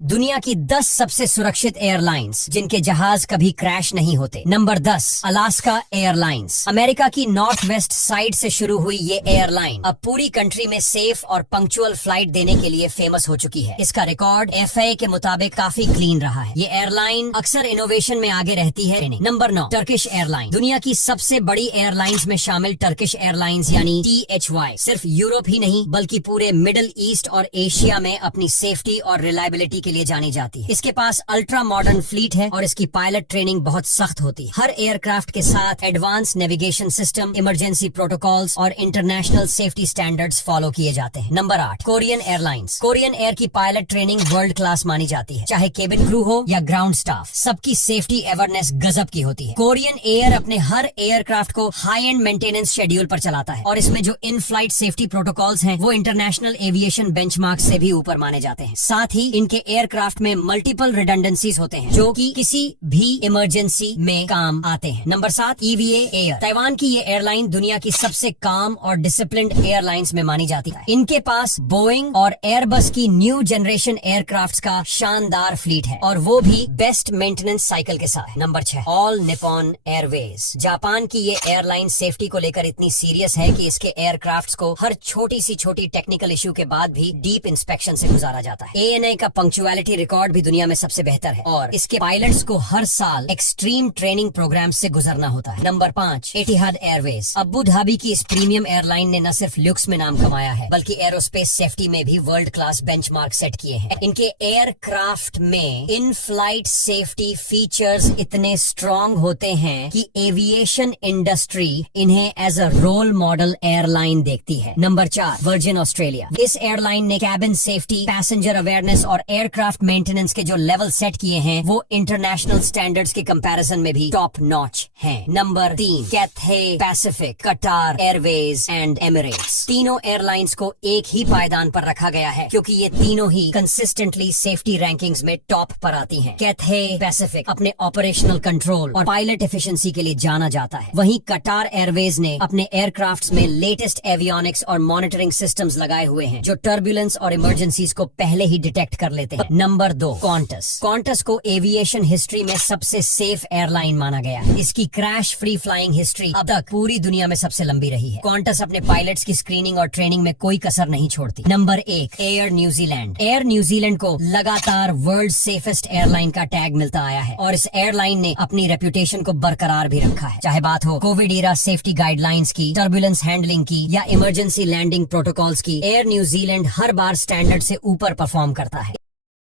दुनिया की 10 सबसे सुरक्षित एयरलाइंस जिनके जहाज कभी क्रैश नहीं होते। Number 10, Alaska airlines. अमेरिका की नॉर्थ वेस्ट साइड से शुरू हुई ये एयरलाइन अब पूरी कंट्री में सेफ और पंक्चुअल फ्लाइट देने के लिए फेमस हो चुकी है। इसका रिकॉर्ड FAA के मुताबिक काफी क्लीन रहा है। ये एयरलाइन अक्सर इनोवेशन में आगे रहती है। Number 9, Turkish airline. दुनिया की सबसे बड़ी एयरलाइंस में शामिल टर्किश एयरलाइंस यानी THY सिर्फ यूरोप ही नहीं बल्कि पूरे मिडिल ईस्ट और एशिया में अपनी सेफ्टी और रिलायबिलिटी के लिए जानी जाती है। इसके पास अल्ट्रा मॉडर्न फ्लीट है और इसकी पायलट ट्रेनिंग बहुत सख्त होती है। हर एयरक्राफ्ट के साथ advance navigation system, emergency protocols और इंटरनेशनल सेफ्टी स्टैंडर्ड्स फॉलो किए जाते हैं। Number 8, Korean airlines. Korean air की पायलट ट्रेनिंग वर्ल्ड क्लास मानी जाती है। चाहे केबिन क्रू हो या ग्राउंड स्टाफ, सबकी सेफ्टी अवेयरनेस गजब की होती है। कोरियन एयर अपने हर एयरक्राफ्ट को हाई एंड मेंटेनेंस शेड्यूल पर चलाता है और इसमें जो इन फ्लाइट सेफ्टी प्रोटोकॉल्स हैं वो इंटरनेशनल एविएशन बेंचमार्क से भी ऊपर माने जाते हैं। साथ ही इनके एयरक्राफ्ट में मल्टीपल रिडंडेंसीज होते हैं जो कि किसी भी इमरजेंसी में काम आते हैं। Number 7, EVA air. ताइवान की ये एयरलाइन दुनिया की सबसे काम और डिसिप्लिन्ड एयरलाइंस में मानी जाती है। इनके पास बोइंग और एयरबस की न्यू जनरेशन एयरक्राफ्ट्स का शानदार फ्लीट है और वो भी बेस्ट मेंटेनेंस साइकिल के साथ। Number 6, all Nippon Airways. Japan की ये एयरलाइन सेफ्टी को लेकर इतनी सीरियस है कि इसके एयरक्राफ्ट्स को हर छोटी सी छोटी टेक्निकल इश्यू के बाद भी डीप इंस्पेक्शन से गुजारा जाता है। ANA का पंक्चुअलिटी रिकॉर्ड भी दुनिया में सबसे बेहतर है और इसके पायलट्स को हर साल एक्सट्रीम ट्रेनिंग प्रोग्राम से गुजरना होता है। नंबर 5, एतिहाद एयरवेज। अबू धाबी की इस प्रीमियम एयरलाइन ने न सिर्फ लुक्स में नाम कमाया है बल्कि एरोस्पेस सेफ्टी में भी वर्ल्ड क्लास बेंचमार्क सेट किए हैं। इनके एयरक्राफ्ट में इन फ्लाइट सेफ्टी फीचर्स इतने स्ट्रॉन्ग होते हैं कि एविएशन इंडस्ट्री इन्हें as a role model airline देखती है। Number 4, Virgin Australia. इस एयरलाइन ने कैबिन सेफ्टी, पैसेंजर अवेयरनेस और एयरक्राफ्ट मेंटेनेंस के जो लेवल सेट किए हैं वो इंटरनेशनल स्टैंडर्ड्स के कंपैरिजन में भी टॉप नॉच हैं। नंबर 3, कैथे पैसिफिक, कटार एयरवेज एंड एमिरेट्स। तीनों एयरलाइंस को एक ही पायदान पर रखा गया है क्योंकि ये तीनों ही कंसिस्टेंटली सेफ्टी रैंकिंग्स में टॉप पर आती हैं। कैथे पैसिफिक अपने ऑपरेशनल कंट्रोल और पायलट एफिशिएंसी के लिए जाना जाता है। वहीं कटार एयरवेज ने अपने एयरक्राफ्ट्स में लेटेस्ट एवियोनिक्स और मॉनिटरिंग सिस्टम्स लगाए हुए हैं जो टर्बुलेंस और इमरजेंसीज को पहले ही डिटेक्ट कर लेते हैं। Number 2, Qantas. क्वांटस को एविएशन हिस्ट्री में सबसे सेफ एयरलाइन माना गया है। इसकी क्रैश फ्री फ्लाइंग हिस्ट्री अब तक पूरी दुनिया में सबसे लंबी रही है। क्वांटस अपने पायलट्स की स्क्रीनिंग और ट्रेनिंग में कोई कसर नहीं छोड़ती। Number 1, air New Zealand. Air New Zealand को लगातार वर्ल्ड सेफेस्ट एयरलाइन का टैग मिलता आया है और इस एयरलाइन ने अपनी रेपुटेशन को बरकरार भी रखा है। चाहे बात हो कोविड एरा सेफ्टी गाइडलाइंस की, टर्बुलेंस हैंडलिंग की या इमरजेंसी लैंडिंग प्रोटोकॉल्स की, एयर न्यूजीलैंड हर बार स्टैंडर्ड से ऊपर परफॉर्म करता है।